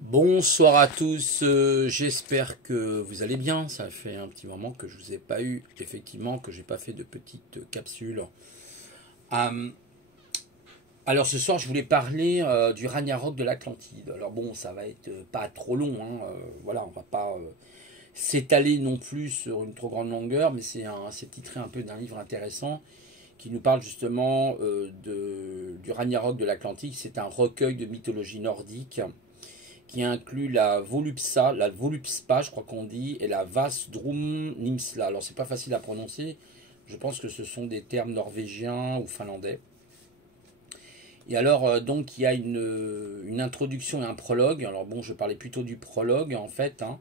Bonsoir à tous, j'espère que vous allez bien. Ça fait un petit moment que je vous ai pas eu, effectivement, que j'ai pas fait de petites capsules. Euh, alors ce soir, je voulais parler du Ragnarok de l'Atlantide. Alors bon, ça va être pas trop long, hein, voilà, on va pas s'étaler non plus sur une trop grande longueur, mais c'est titré un peu d'un livre intéressant qui nous parle justement du Ragnarok de l'Atlantique. C'est un recueil de mythologie nordique qui inclut la Volupspa, je crois qu'on dit, et la Vasdrum Nimsla. Alors c'est pas facile à prononcer, je pense que ce sont des termes norvégiens ou finlandais. Et alors donc il y a une introduction et un prologue. Alors bon, je parlais plutôt du prologue en fait, hein.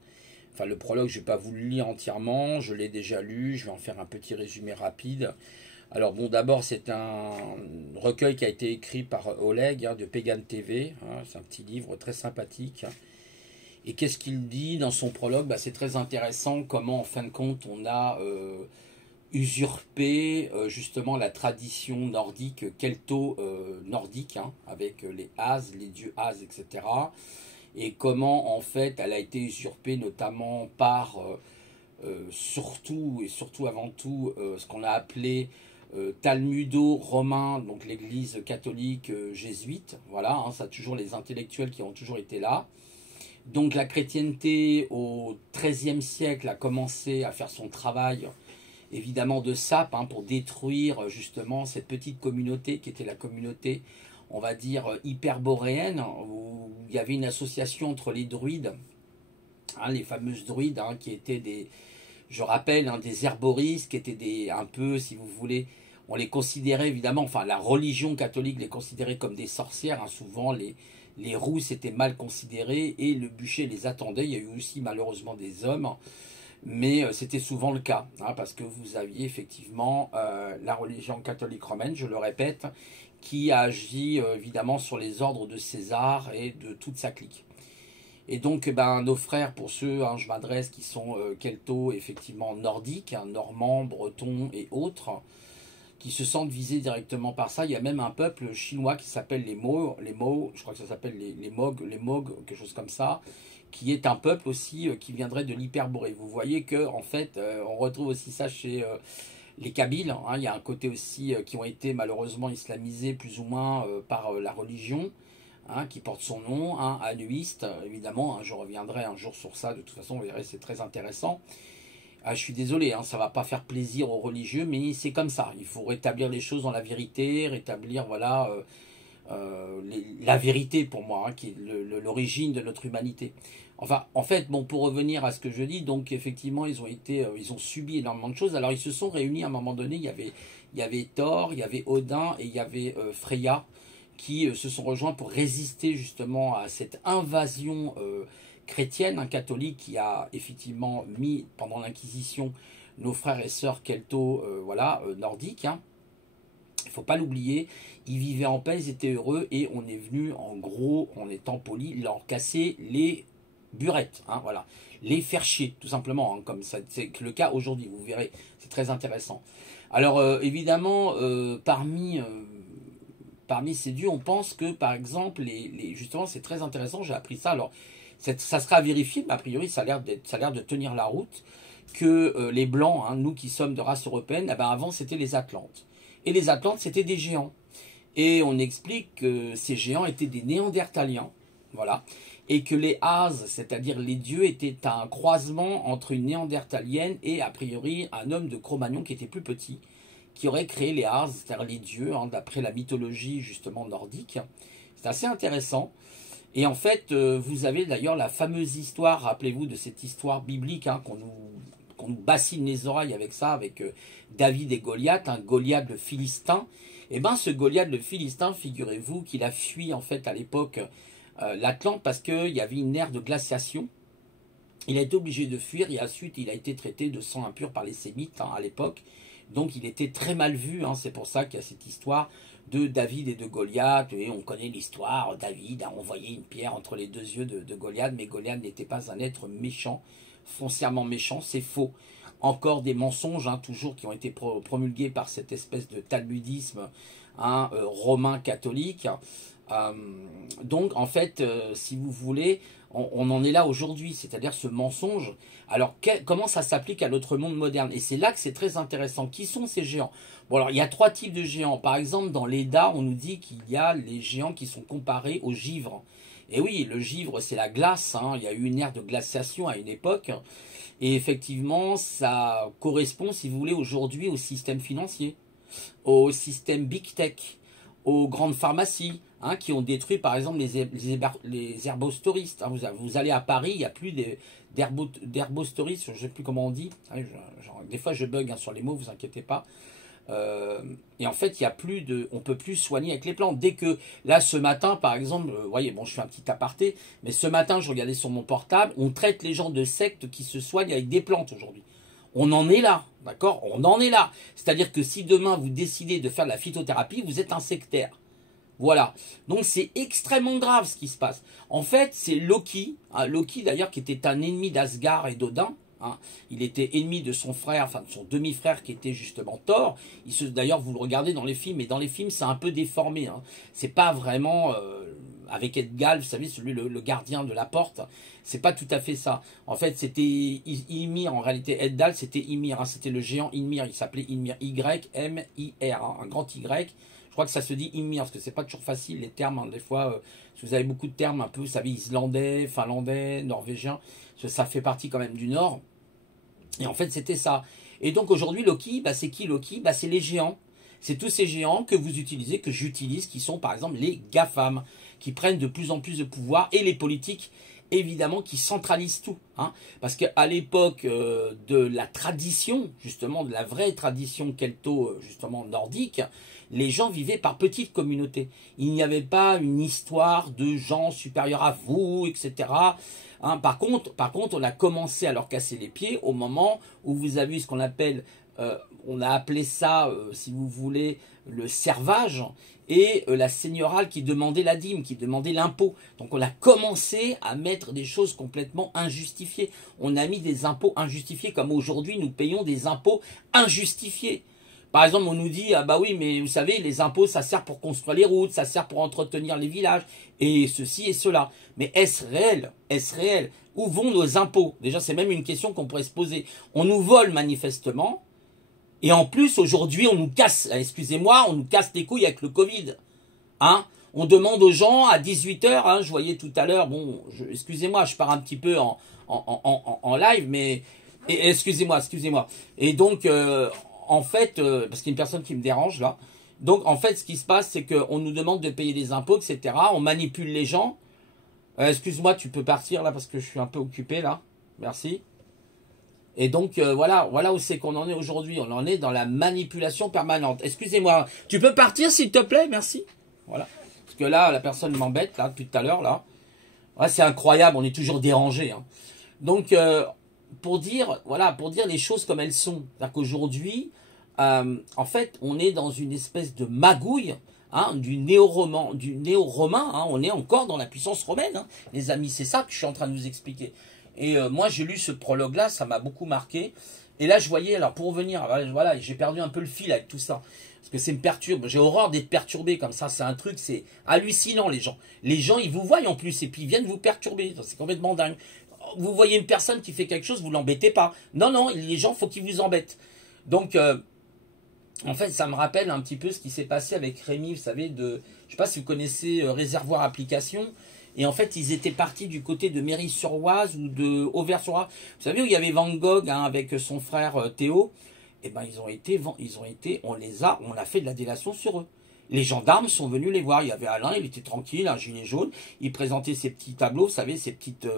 Enfin le prologue, je n'ai pas voulu le lire entièrement, je l'ai déjà lu, je vais en faire un petit résumé rapide. Alors bon, d'abord c'est un recueil qui a été écrit par Oleg, hein, de Pagan TV, hein. C'est un petit livre très sympathique. Et qu'est-ce qu'il dit dans son prologue? C'est très intéressant comment en fin de compte on a usurpé justement la tradition nordique, kelto-nordique, hein, avec les As, les dieux As, etc. Et comment en fait elle a été usurpée notamment par surtout et surtout avant tout ce qu'on a appelé Talmudo-romain, donc l'église catholique jésuite. Voilà, hein, ça a toujours les intellectuels qui ont toujours été là. Donc la chrétienté au XIIIe siècle a commencé à faire son travail, évidemment de sape, hein, pour détruire justement cette petite communauté qui était la communauté, on va dire, hyperboréenne, où il y avait une association entre les druides, hein, les fameuses druides, hein, qui étaient des, je rappelle, hein, des herboristes, qui étaient un peu, si vous voulez, on les considérait évidemment, enfin la religion catholique les considérait comme des sorcières, hein, souvent les rousses étaient mal considérées et le bûcher les attendait. Il y a eu aussi malheureusement des hommes, mais c'était souvent le cas, hein, parce que vous aviez effectivement la religion catholique romaine, je le répète, qui a agi évidemment sur les ordres de César et de toute sa clique. Et donc, nos frères, pour ceux, hein, je m'adresse, qui sont kelto, effectivement nordiques, hein, normands, bretons et autres, qui se sentent visés directement par ça. Il y a même un peuple chinois qui s'appelle les Mo, je crois que ça s'appelle les Mog, quelque chose comme ça, qui est un peuple aussi qui viendrait de l'Hyperborée. Vous voyez que en fait, on retrouve aussi ça chez les Kabyles, hein. Il y a un côté aussi qui ont été malheureusement islamisés plus ou moins par la religion, hein, qui porte son nom, hein, anuiste, évidemment, hein, je reviendrai un jour sur ça, de toute façon, vous verrez, c'est très intéressant. Ah, je suis désolé, hein, ça va pas faire plaisir aux religieux, mais c'est comme ça. Il faut rétablir les choses dans la vérité, rétablir voilà la vérité pour moi, hein, qui est l'origine de notre humanité. Enfin, en fait, bon, pour revenir à ce que je dis, donc effectivement, ils ont subi énormément de choses. Alors, ils se sont réunis à un moment donné. Il y avait Thor, il y avait Odin et il y avait Freya qui se sont rejoints pour résister justement à cette invasion chrétienne, un catholique qui a effectivement mis pendant l'Inquisition nos frères et sœurs kelto, voilà, nordiques, hein. Il ne faut pas l'oublier, ils vivaient en paix, ils étaient heureux et on est venu en gros, en étant poli, leur casser les burettes, hein, voilà, les faire chier tout simplement, hein, comme ça c'est le cas aujourd'hui, vous verrez, c'est très intéressant. Alors évidemment, parmi ces dieux, on pense que par exemple, justement c'est très intéressant, j'ai appris ça, alors ça sera à vérifier, mais a priori ça a l'air de tenir la route, que les blancs, hein, nous qui sommes de race européenne, eh ben, avant c'était les Atlantes. Et les Atlantes, c'était des géants. Et on explique que ces géants étaient des Néandertaliens, voilà, et que les As, c'est-à-dire les dieux, étaient un croisement entre une Néandertalienne et a priori un homme de Cro-Magnon qui était plus petit, qui aurait créé les As, c'est-à-dire les dieux, hein, d'après la mythologie justement nordique. C'est assez intéressant. Et en fait, vous avez d'ailleurs la fameuse histoire, rappelez-vous de cette histoire biblique, hein, qu'on nous bassine les oreilles avec ça, avec David et Goliath, un Goliath le Philistin. Et bien ce Goliath le Philistin, figurez-vous qu'il a fui en fait à l'époque l'Atlante parce qu'il y avait une ère de glaciation. Il a été obligé de fuir et ensuite il a été traité de sang impur par les Sémites, hein, à l'époque. Donc il était très mal vu, hein, c'est pour ça qu'il y a cette histoire de David et de Goliath, et on connaît l'histoire, David a envoyé une pierre entre les deux yeux de Goliath, mais Goliath n'était pas un être méchant, foncièrement méchant, c'est faux. Encore des mensonges, hein, toujours, qui ont été promulgués par cette espèce de talmudisme, hein, romain catholique. Euh, donc, en fait, si vous voulez, on en est là aujourd'hui, c'est-à-dire ce mensonge. Alors, comment ça s'applique à notre monde moderne? Et c'est là que c'est très intéressant. Qui sont ces géants? Bon, alors, il y a 3 types de géants. Par exemple, dans l'Edda, on nous dit qu'il y a les géants qui sont comparés au givre. Et oui, le givre, c'est la glace, hein. Il y a eu une ère de glaciation à une époque. Et effectivement, ça correspond, si vous voulez, aujourd'hui au système financier, au système big tech, aux grandes pharmacies, hein, qui ont détruit par exemple les herbostouristes. Hein. Vous allez à Paris, il n'y a plus d'herbostouristes, je ne sais plus comment on dit. Des fois je bug, hein, sur les mots, vous inquiétez pas. Et en fait, il y a plus on peut plus soigner avec les plantes. Dès que, là, ce matin, par exemple, vous voyez, bon, je fais un petit aparté, mais ce matin, je regardais sur mon portable, on traite les gens de sectes qui se soignent avec des plantes aujourd'hui. On en est là, d'accord? On en est là. C'est-à-dire que si demain, vous décidez de faire de la phytothérapie, vous êtes un sectaire. Voilà. Donc, c'est extrêmement grave ce qui se passe. En fait, c'est Loki, hein, Loki d'ailleurs, qui était un ennemi d'Asgard et d'Odin. Hein. Il était ennemi de son frère, enfin de son demi-frère qui était justement Thor. D'ailleurs, vous le regardez dans les films, et dans les films, c'est un peu déformé. Hein. C'est pas vraiment avec Edgal, vous savez, celui le gardien de la porte. C'est pas tout à fait ça. En fait, c'était Ymir. En réalité, Edgal, c'était Ymir. Hein. C'était le géant Ymir. Il s'appelait Ymir. Y-M-I-R. Hein. Un grand Y. Je crois que ça se dit Ymir, parce que c'est pas toujours facile les termes. Hein. Des fois, si vous avez beaucoup de termes un peu, vous savez, islandais, finlandais, norvégien, ça fait partie quand même du Nord. Et en fait, c'était ça. Et donc aujourd'hui, Loki, bah, c'est qui Loki? Bah, c'est les géants. C'est tous ces géants que vous utilisez, que j'utilise, qui sont par exemple les GAFAM, qui prennent de plus en plus de pouvoir, et les politiques, évidemment, qui centralisent tout. Hein. Parce qu'à l'époque de la tradition, justement, de la vraie tradition kelto, justement, nordique, les gens vivaient par petites communautés. Il n'y avait pas une histoire de gens supérieurs à vous, etc. Hein, par contre, on a commencé à leur casser les pieds au moment où vous avez eu ce qu'on appelle, on a appelé ça, si vous voulez, le servage, et la seigneurale qui demandait la dîme, qui demandait l'impôt. Donc on a commencé à mettre des choses complètement injustifiées. On a mis des impôts injustifiés, comme aujourd'hui nous payons des impôts injustifiés. Par exemple, on nous dit, ah bah oui, mais vous savez, les impôts, ça sert pour construire les routes, ça sert pour entretenir les villages, et ceci et cela. Mais est-ce réel? Est-ce réel? Où vont nos impôts? Déjà, c'est même une question qu'on pourrait se poser. On nous vole manifestement, et en plus, aujourd'hui, on nous casse, excusez-moi, on nous casse les couilles avec le Covid. Hein? On demande aux gens à 18 h, hein, je voyais tout à l'heure, bon, excusez-moi, je pars un petit peu en live, mais excusez-moi. Et donc, en fait, parce qu'il y a une personne qui me dérange là, donc en fait, ce qui se passe, c'est qu'on nous demande de payer des impôts, etc. On manipule les gens. Excuse-moi, tu peux partir là parce que je suis un peu occupé là. Merci. Et donc voilà où c'est qu'on en est aujourd'hui. On en est dans la manipulation permanente. Excusez-moi, tu peux partir s'il te plaît, merci. Voilà. Parce que là, la personne m'embête là depuis tout à l'heure là. Ouais, c'est incroyable, on est toujours dérangé. Hein. Donc pour dire les choses comme elles sont. C'est-à-dire qu'aujourd'hui, en fait, on est dans une espèce de magouille, hein, du néo-romain, hein, on est encore dans la puissance romaine, hein, les amis, c'est ça que je suis en train de vous expliquer. Et moi, j'ai lu ce prologue-là, ça m'a beaucoup marqué. Et là, je voyais, alors pour revenir, voilà, j'ai perdu un peu le fil avec tout ça. Parce que ça me perturbe, j'ai horreur d'être perturbé comme ça, c'est un truc, c'est hallucinant les gens. Les gens, ils vous voient en plus, et puis ils viennent vous perturber, c'est complètement dingue. Vous voyez une personne qui fait quelque chose, vous l'embêtez pas. Non, les gens, faut qu'ils vous embêtent. Donc, en fait, ça me rappelle un petit peu ce qui s'est passé avec Rémi, vous savez, je sais pas si vous connaissez Réservoir Application. Et en fait, ils étaient partis du côté de Méry-sur-Oise ou de Auvers-sur-Oise. Vous savez où il y avait Van Gogh, hein, avec son frère Théo. Eh ben, on a fait de la délation sur eux. Les gendarmes sont venus les voir. Il y avait Alain, il était tranquille, un gilet jaune. Il présentait ses petits tableaux, vous savez, ses petites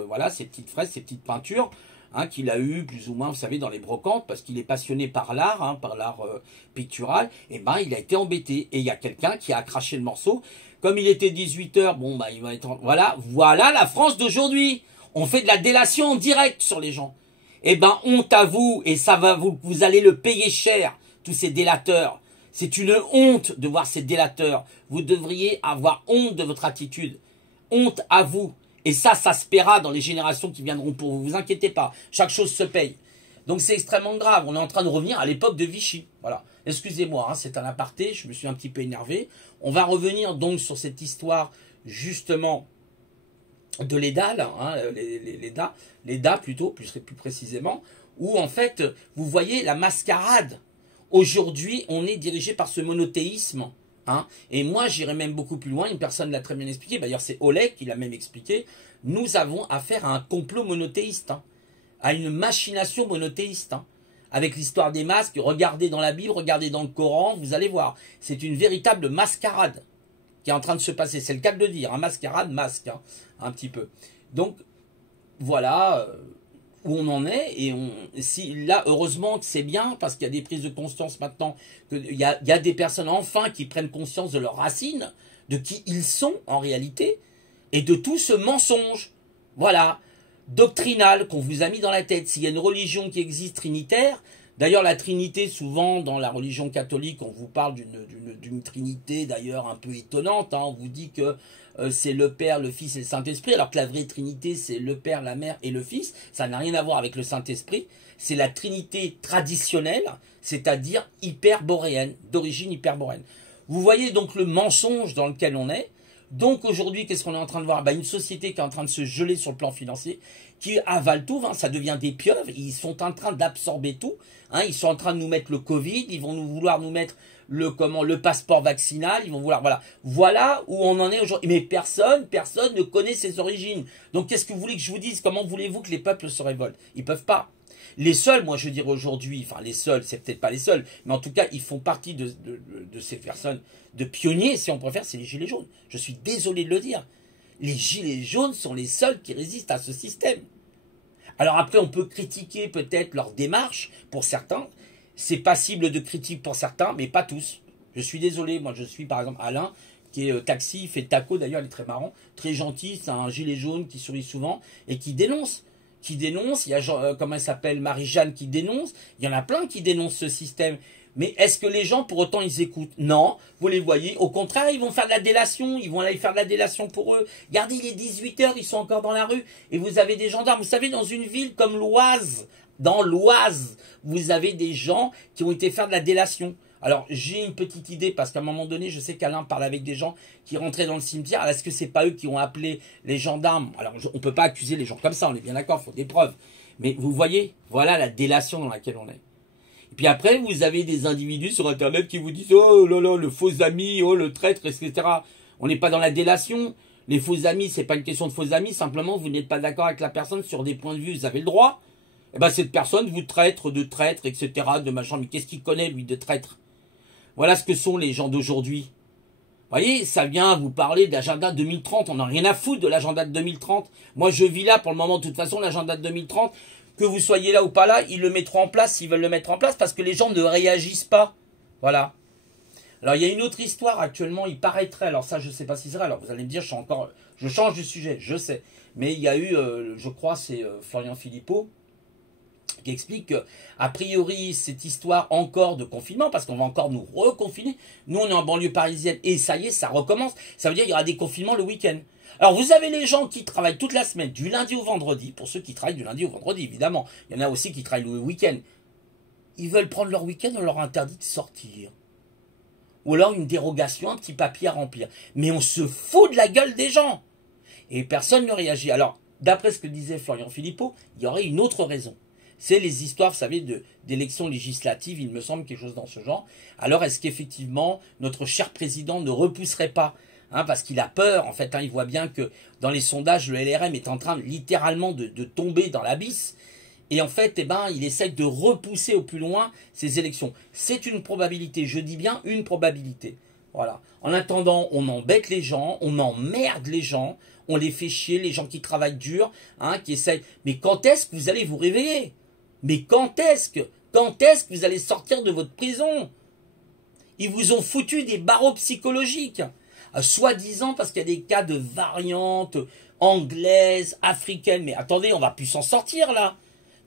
fresques, ses petites peintures, hein, qu'il a eu plus ou moins, vous savez, dans les brocantes, parce qu'il est passionné par l'art, hein, par l'art pictural. Et ben, il a été embêté. Et il y a quelqu'un qui a craché le morceau. Comme il était 18 h, bon, bah, il va être, voilà la France d'aujourd'hui. On fait de la délation en direct sur les gens. Eh ben, honte à vous, et ça va, vous allez le payer cher, tous ces délateurs. C'est une honte de voir ces délateurs. Vous devriez avoir honte de votre attitude. Honte à vous. Et ça se paiera dans les générations qui viendront pour vous. Vous inquiétez pas. Chaque chose se paye. Donc c'est extrêmement grave. On est en train de revenir à l'époque de Vichy. Voilà. Excusez-moi, hein, c'est un aparté, je me suis un petit peu énervé. On va revenir donc sur cette histoire justement de l'EDA, hein, l'EDA plutôt, plus précisément, où en fait, vous voyez la mascarade. Aujourd'hui, on est dirigé par ce monothéisme. Hein, et moi, j'irais même beaucoup plus loin. Une personne l'a très bien expliqué. D'ailleurs, c'est Oleg qui l'a même expliqué. Nous avons affaire à un complot monothéiste, hein, à une machination monothéiste. Hein, avec l'histoire des masques, regardez dans la Bible, regardez dans le Coran, vous allez voir. C'est une véritable mascarade qui est en train de se passer. C'est le cas de le dire. Hein, mascarade, masque, hein, un petit peu. Donc, voilà où on en est. Et là, heureusement que c'est bien, parce qu'il y a des prises de conscience maintenant, qu'il y a des personnes enfin qui prennent conscience de leurs racines, de qui ils sont en réalité, et de tout ce mensonge. Voilà. Doctrinal qu'on vous a mis dans la tête. S'il y a une religion qui existe trinitaire, d'ailleurs la Trinité, souvent dans la religion catholique, on vous parle d'une Trinité d'ailleurs un peu étonnante, hein, on vous dit que c'est le Père, le Fils et le Saint-Esprit, alors que la vraie Trinité c'est le Père, la Mère et le Fils, ça n'a rien à voir avec le Saint-Esprit, c'est la Trinité traditionnelle, c'est-à-dire hyperboréenne, d'origine hyperboréenne. Vous voyez donc le mensonge dans lequel on est. Donc aujourd'hui, qu'est-ce qu'on est en train de voir? Une société qui est en train de se geler sur le plan financier, qui avale tout, hein, ça devient des pieuvres, ils sont en train d'absorber tout, hein, ils sont en train de nous mettre le Covid, ils vont vouloir nous mettre le passeport vaccinal, ils vont vouloir, voilà où on en est aujourd'hui. Mais personne ne connaît ses origines. Donc qu'est-ce que vous voulez que je vous dise? Comment voulez-vous que les peuples se révoltent? Ils peuvent pas. Les seuls, moi je veux dire aujourd'hui, enfin les seuls, c'est peut-être pas les seuls, mais en tout cas ils font partie de ces personnes, de pionniers si on préfère, c'est les gilets jaunes. Je suis désolé de le dire. Les gilets jaunes sont les seuls qui résistent à ce système. Alors après on peut critiquer peut-être leur démarche pour certains, c'est passible de critique pour certains, mais pas tous. Je suis désolé, moi je suis par exemple Alain, qui est taxi, il fait taco d'ailleurs, il est très marrant, très gentil, c'est un gilet jaune qui sourit souvent et qui dénonce. Il y a comment elle s'appelle, Marie-Jeanne qui dénonce, il y en a plein qui dénoncent ce système. Mais est-ce que les gens pour autant ils écoutent? Non, vous les voyez, au contraire ils vont faire de la délation, ils vont aller faire de la délation pour eux. Regardez, il est 18h, ils sont encore dans la rue et vous avez des gendarmes. Vous savez, dans une ville comme l'Oise, dans l'Oise, vous avez des gens qui ont été faire de la délation. Alors, j'ai une petite idée, parce qu'à un moment donné, je sais qu'Alain parle avec des gens qui rentraient dans le cimetière. Est-ce que c'est pas eux qui ont appelé les gendarmes? Alors, on peut pas accuser les gens comme ça, on est bien d'accord, il faut des preuves. Mais vous voyez, voilà la délation dans laquelle on est. Et puis après, vous avez des individus sur Internet qui vous disent « Oh là là, le faux ami, oh le traître, etc. » On n'est pas dans la délation. Les faux amis, c'est pas une question de faux amis, simplement vous n'êtes pas d'accord avec la personne sur des points de vue, vous avez le droit. Et ben cette personne vous traite de traître, etc., de machin. Mais qu'est-ce qu'il connaît, lui, de traître? Voilà ce que sont les gens d'aujourd'hui. Vous voyez, ça vient vous parler de l'agenda 2030. On n'a rien à foutre de l'agenda de 2030. Moi, je vis là pour le moment. De toute façon, l'agenda de 2030, que vous soyez là ou pas là, ils le mettront en place s'ils veulent le mettre en place parce que les gens ne réagissent pas. Voilà. Alors, il y a une autre histoire actuellement. Il paraîtrait, alors ça, je ne sais pas si c'est vrai. Alors, vous allez me dire, je change de sujet, je sais. Mais il y a eu, je crois, c'est Florian Philippot, qui explique que, a priori, cette histoire encore de confinement, parce qu'on va encore nous reconfiner, nous on est en banlieue parisienne, et ça y est, ça recommence, ça veut dire qu'il y aura des confinements le week-end. Alors vous avez les gens qui travaillent toute la semaine, du lundi au vendredi, pour ceux qui travaillent du lundi au vendredi, évidemment, il y en a aussi qui travaillent le week-end. Ils veulent prendre leur week-end, on leur interdit de sortir. Ou alors une dérogation, un petit papier à remplir. Mais on se fout de la gueule des gens. Et personne ne réagit. Alors, d'après ce que disait Florian Philippot, il y aurait une autre raison. C'est les histoires, vous savez, d'élections législatives, il me semble, quelque chose dans ce genre. Alors, est-ce qu'effectivement, notre cher président ne repousserait pas, hein, parce qu'il a peur, en fait, hein, il voit bien que dans les sondages, le LRM est en train littéralement de tomber dans l'abysse. Et en fait, il essaie de repousser au plus loin ces élections. C'est une probabilité, je dis bien une probabilité. Voilà. En attendant, on embête les gens, on emmerde les gens, on les fait chier, les gens qui travaillent dur, hein, qui essayent. Mais quand est-ce que vous allez vous réveiller? Mais quand est-ce que vous allez sortir de votre prison? Ils vous ont foutu des barreaux psychologiques, soi-disant parce qu'il y a des cas de variantes anglaises, africaines. Mais attendez, on va plus s'en sortir là.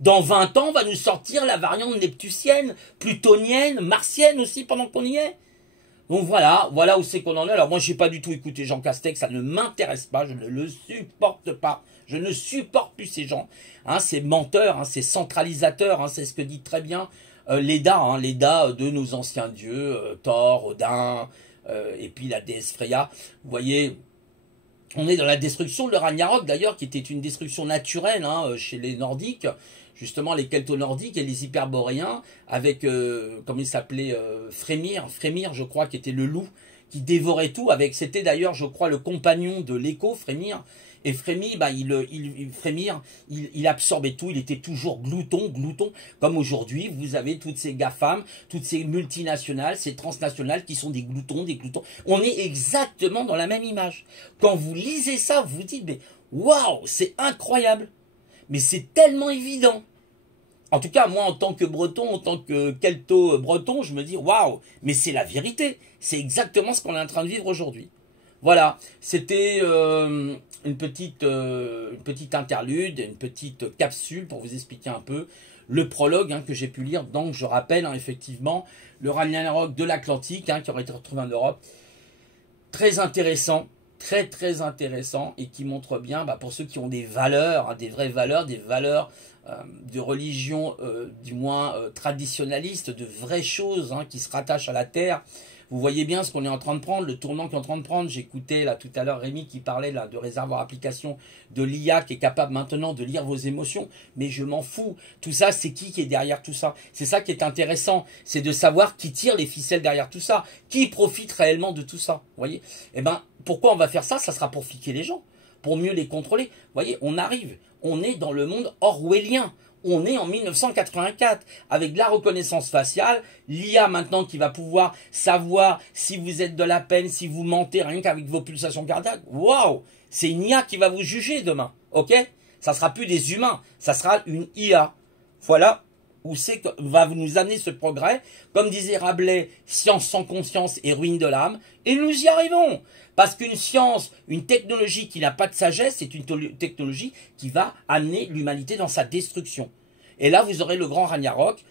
Dans 20 ans, on va nous sortir la variante neptusienne, plutonienne, martienne aussi pendant qu'on y est. Donc voilà, voilà où c'est qu'on en est. Alors moi, je n'ai pas du tout écouté Jean Castex, ça ne m'intéresse pas, je ne le supporte pas. Je ne supporte plus ces gens, hein, ces menteurs, hein, ces centralisateurs, hein, c'est ce que dit très bien Leda, hein, Leda de nos anciens dieux, Thor, Odin, et puis la déesse Freya. Vous voyez, on est dans la destruction de le Ragnarok d'ailleurs, qui était une destruction naturelle hein, chez les Nordiques, justement les Celto-Nordiques et les Hyperboréens, avec, comment il s'appelait, Frémir, je crois, qui était le loup, qui dévorait tout, avec, c'était d'ailleurs, je crois, le compagnon de l'écho, Frémir, et Frémir, bah, il absorbait tout, il était toujours glouton, comme aujourd'hui, vous avez toutes ces GAFAM, toutes ces multinationales, ces transnationales qui sont des gloutons. On est exactement dans la même image. Quand vous lisez ça, vous vous dites, mais waouh, c'est incroyable. Mais c'est tellement évident. En tout cas, moi, en tant que breton, en tant que kelto-breton, je me dis, waouh, mais c'est la vérité. C'est exactement ce qu'on est en train de vivre aujourd'hui. Voilà, c'était une petite interlude, une petite capsule pour vous expliquer un peu le prologue hein, que j'ai pu lire. Donc, je rappelle, hein, effectivement, le Ragnarok de l'Atlantique, hein, qui aurait été retrouvé en Europe. Très intéressant. Très intéressant et qui montre bien bah, pour ceux qui ont des valeurs, hein, des vraies valeurs, des valeurs de religion du moins traditionnaliste, de vraies choses hein, qui se rattachent à la terre. Vous voyez bien ce qu'on est en train de prendre, le tournant qu'on est en train de prendre. J'écoutais là tout à l'heure Rémi qui parlait là de réservoir application de l'IA qui est capable maintenant de lire vos émotions. Mais je m'en fous. Tout ça, c'est qui est derrière tout ça? C'est ça qui est intéressant. C'est de savoir qui tire les ficelles derrière tout ça. Qui profite réellement de tout ça. Vous voyez? Eh ben, pourquoi on va faire ça? Ça sera pour fiquer les gens. Pour mieux les contrôler. Vous voyez, on arrive. On est dans le monde orwellien. On est en 1984 avec la reconnaissance faciale, l'IA maintenant qui va pouvoir savoir si vous êtes de la peine, si vous mentez rien qu'avec vos pulsations cardiaques. Waouh, c'est une IA qui va vous juger demain, ok? Ça sera plus des humains, ça sera une IA. Voilà où c'est que va nous amener ce progrès. Comme disait Rabelais, science sans conscience est ruine de l'âme. Et nous y arrivons. Parce qu'une science, une technologie qui n'a pas de sagesse, c'est une technologie qui va amener l'humanité dans sa destruction. Et là, vous aurez le grand Ragnarok.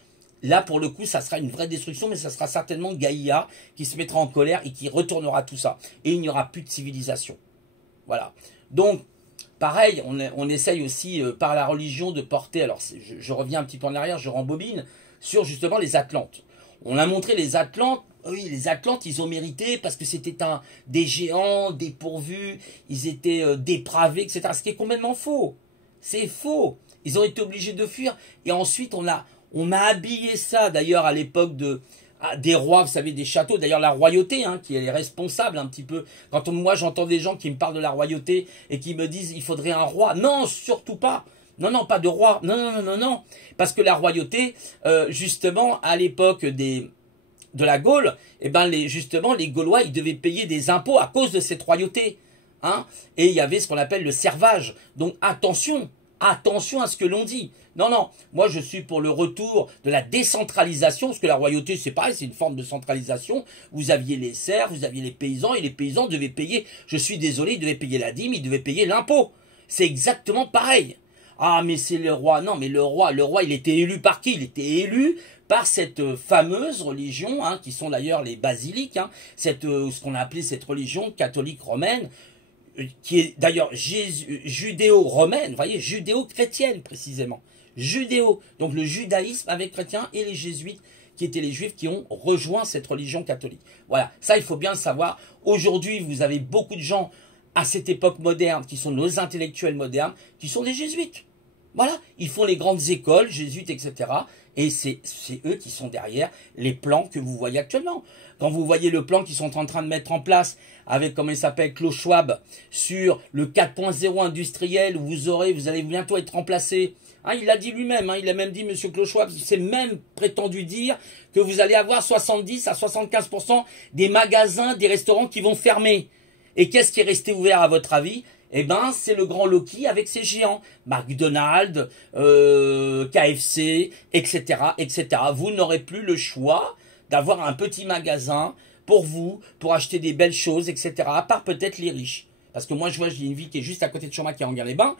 Là, pour le coup, ça sera une vraie destruction, mais ça sera certainement Gaïa qui se mettra en colère et qui retournera tout ça. Et il n'y aura plus de civilisation. Voilà. Donc, pareil, on essaye aussi, par la religion, de porter... Alors, je reviens un petit peu en arrière, je rembobine, sur justement les Atlantes. On a montré les Atlantes. Oui, les Atlantes, ils ont mérité parce que c'était des géants, dépourvus, ils étaient dépravés, etc. Ce qui est complètement faux. C'est faux. Ils ont été obligés de fuir. Et ensuite, on a habillé ça, d'ailleurs, à l'époque des rois, vous savez, des châteaux. D'ailleurs, la royauté, hein, qui est responsable un petit peu. Quand moi, j'entends des gens qui me parlent de la royauté et qui me disent il faudrait un roi. Non, surtout pas. Non, pas de roi. Non. Parce que la royauté, justement, à l'époque de la Gaule, eh ben justement, les Gaulois, ils devaient payer des impôts à cause de cette royauté. Hein, et il y avait ce qu'on appelle le servage. Donc, attention à ce que l'on dit. Non, moi je suis pour le retour de la décentralisation, parce que la royauté c'est pareil, c'est une forme de centralisation. Vous aviez les serfs, vous aviez les paysans, et les paysans devaient payer, je suis désolé, ils devaient payer la dîme, ils devaient payer l'impôt. C'est exactement pareil. Ah mais c'est le roi, non mais le roi il était élu par qui? Il était élu par cette fameuse religion, hein, qui sont d'ailleurs les basiliques, hein, ce qu'on a appelé cette religion catholique romaine, qui est d'ailleurs judéo-romaine, vous voyez, judéo-chrétienne précisément. Donc le judaïsme avec chrétiens et les jésuites qui étaient les juifs qui ont rejoint cette religion catholique. Voilà, ça il faut bien le savoir. Aujourd'hui, vous avez beaucoup de gens à cette époque moderne qui sont nos intellectuels modernes, qui sont des jésuites. Voilà, ils font les grandes écoles, jésuites, etc. Et c'est eux qui sont derrière les plans que vous voyez actuellement. Quand vous voyez le plan qu'ils sont en train de mettre en place avec, comment il s'appelle, Klaus Schwab, sur le 4.0 industriel, où vous allez bientôt être remplacé. Hein, il l'a dit lui-même, hein, il a même dit, monsieur Klaus Schwab, c'est même prétendu dire que vous allez avoir 70 à 75% des magasins, des restaurants qui vont fermer. Et qu'est-ce qui est resté ouvert à votre avis? Eh ben, c'est le grand Loki avec ses géants. McDonald's, KFC, etc., etc. Vous n'aurez plus le choix d'avoir un petit magasin pour vous, pour acheter des belles choses, etc. À part peut-être les riches. Parce que moi, je vois, j'ai une ville qui est juste à côté de chez moi, qui est en Enghien-les-Bains.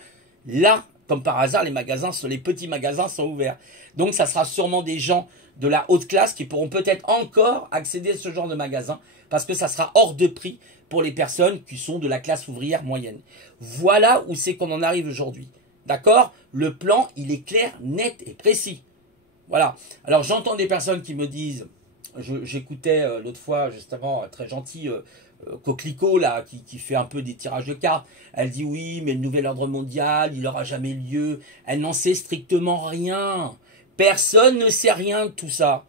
Là, comme par hasard, les petits magasins sont ouverts. Donc ça sera sûrement des gens de la haute classe qui pourront peut-être encore accéder à ce genre de magasin, parce que ça sera hors de prix pour les personnes qui sont de la classe ouvrière moyenne. Voilà où c'est qu'on en arrive aujourd'hui. D'accord? Le plan, il est clair, net et précis. Voilà. Alors j'entends des personnes qui me disent, j'écoutais l'autre fois justement, très gentil, Coquelicot là, qui fait un peu des tirages de cartes. Elle dit oui, mais le nouvel ordre mondial, il n'aura jamais lieu. Elle n'en sait strictement rien. Personne ne sait rien de tout ça.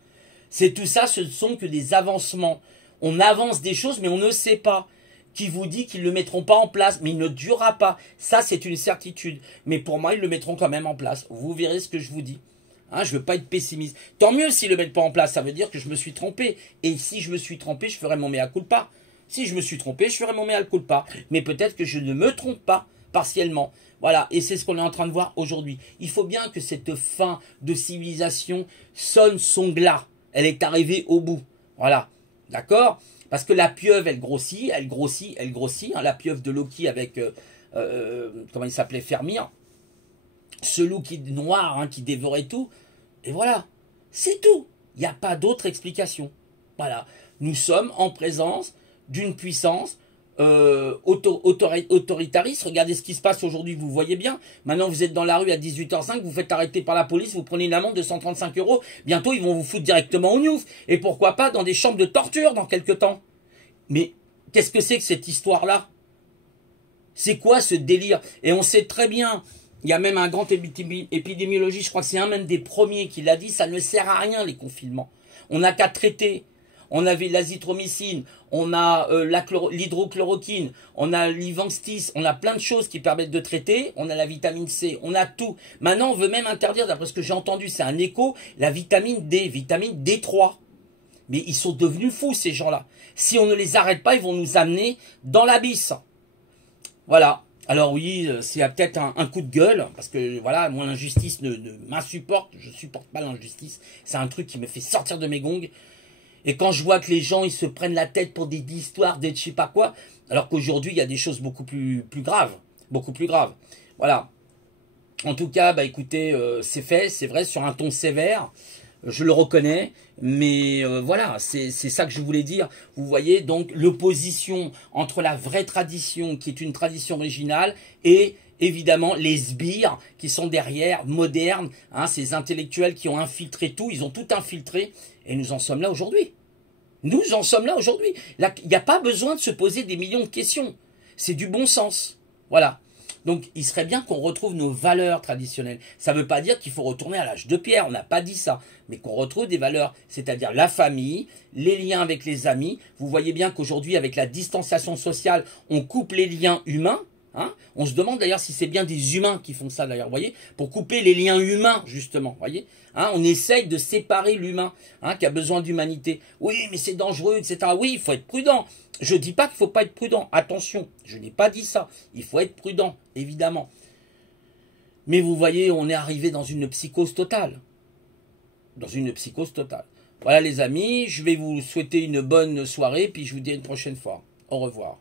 C'est tout ça, ce ne sont que des avancements. On avance des choses, mais on ne sait pas. Qui vous dit qu'ils ne le mettront pas en place, mais il ne durera pas. Ça, c'est une certitude. Mais pour moi, ils le mettront quand même en place. Vous verrez ce que je vous dis. Hein, je ne veux pas être pessimiste. Tant mieux s'ils ne le mettent pas en place, ça veut dire que je me suis trompé. Et si je me suis trompé, je ferai mon mea culpa. Si je me suis trompé, je ferai mon mea culpa. Mais peut-être que je ne me trompe pas partiellement. Voilà, et c'est ce qu'on est en train de voir aujourd'hui. Il faut bien que cette fin de civilisation sonne son glas. Elle est arrivée au bout. Voilà, d'accord? Parce que la pieuvre, elle grossit, elle grossit, elle grossit. Hein, la pieuvre de Loki avec, comment il s'appelait, Fermir. Ce loup noir hein, qui dévorait tout. Et voilà, c'est tout. Il n'y a pas d'autre explication. Voilà, nous sommes en présence d'une puissance autoritariste. Regardez ce qui se passe aujourd'hui, vous voyez bien. Maintenant, vous êtes dans la rue à 18h05, vous faites arrêter par la police, vous prenez une amende de 135 €. Bientôt, ils vont vous foutre directement au Newf. Et pourquoi pas dans des chambres de torture dans quelques temps. Mais qu'est-ce que c'est que cette histoire-là? C'est quoi ce délire? Et on sait très bien, il y a même un grand épidémiologiste, je crois que c'est un même des premiers qui l'a dit, ça ne sert à rien les confinements. On n'a qu'à traiter. On avait l'azithromycine, on a l'hydrochloroquine, on a l'ivanxtis, on a plein de choses qui permettent de traiter, on a la vitamine C, on a tout. Maintenant, on veut même interdire, d'après ce que j'ai entendu, c'est un écho, la vitamine D, vitamine D3. Mais ils sont devenus fous, ces gens-là. Si on ne les arrête pas, ils vont nous amener dans l'abysse. Voilà. Alors oui, c'est peut-être un coup de gueule, parce que voilà, moi l'injustice ne m'insupporte, je ne supporte pas l'injustice. C'est un truc qui me fait sortir de mes gongs. Et quand je vois que les gens, ils se prennent la tête pour des histoires, des je sais pas quoi, alors qu'aujourd'hui, il y a des choses beaucoup plus graves. Beaucoup plus graves. Voilà. En tout cas, bah écoutez, c'est fait, c'est vrai, sur un ton sévère. Je le reconnais, mais voilà, c'est ça que je voulais dire. Vous voyez, donc, l'opposition entre la vraie tradition, qui est une tradition originale, et évidemment les sbires qui sont derrière, modernes, hein, ces intellectuels qui ont infiltré tout, ils ont tout infiltré, et nous en sommes là aujourd'hui. Nous en sommes là aujourd'hui. Il n'y a pas besoin de se poser des millions de questions. C'est du bon sens. Voilà. Donc, il serait bien qu'on retrouve nos valeurs traditionnelles. Ça ne veut pas dire qu'il faut retourner à l'âge de pierre, on n'a pas dit ça. Mais qu'on retrouve des valeurs, c'est-à-dire la famille, les liens avec les amis. Vous voyez bien qu'aujourd'hui, avec la distanciation sociale, on coupe les liens humains. Hein, on se demande d'ailleurs si c'est bien des humains qui font ça d'ailleurs, vous voyez, pour couper les liens humains, justement, vous voyez. Hein, on essaye de séparer l'humain, hein, qui a besoin d'humanité. Oui, mais c'est dangereux, etc. Oui, il faut être prudent. Je ne dis pas qu'il ne faut pas être prudent. Attention, je n'ai pas dit ça. Il faut être prudent, évidemment. Mais vous voyez, on est arrivé dans une psychose totale. Dans une psychose totale. Voilà les amis, je vais vous souhaiter une bonne soirée, puis je vous dis à une prochaine fois. Au revoir.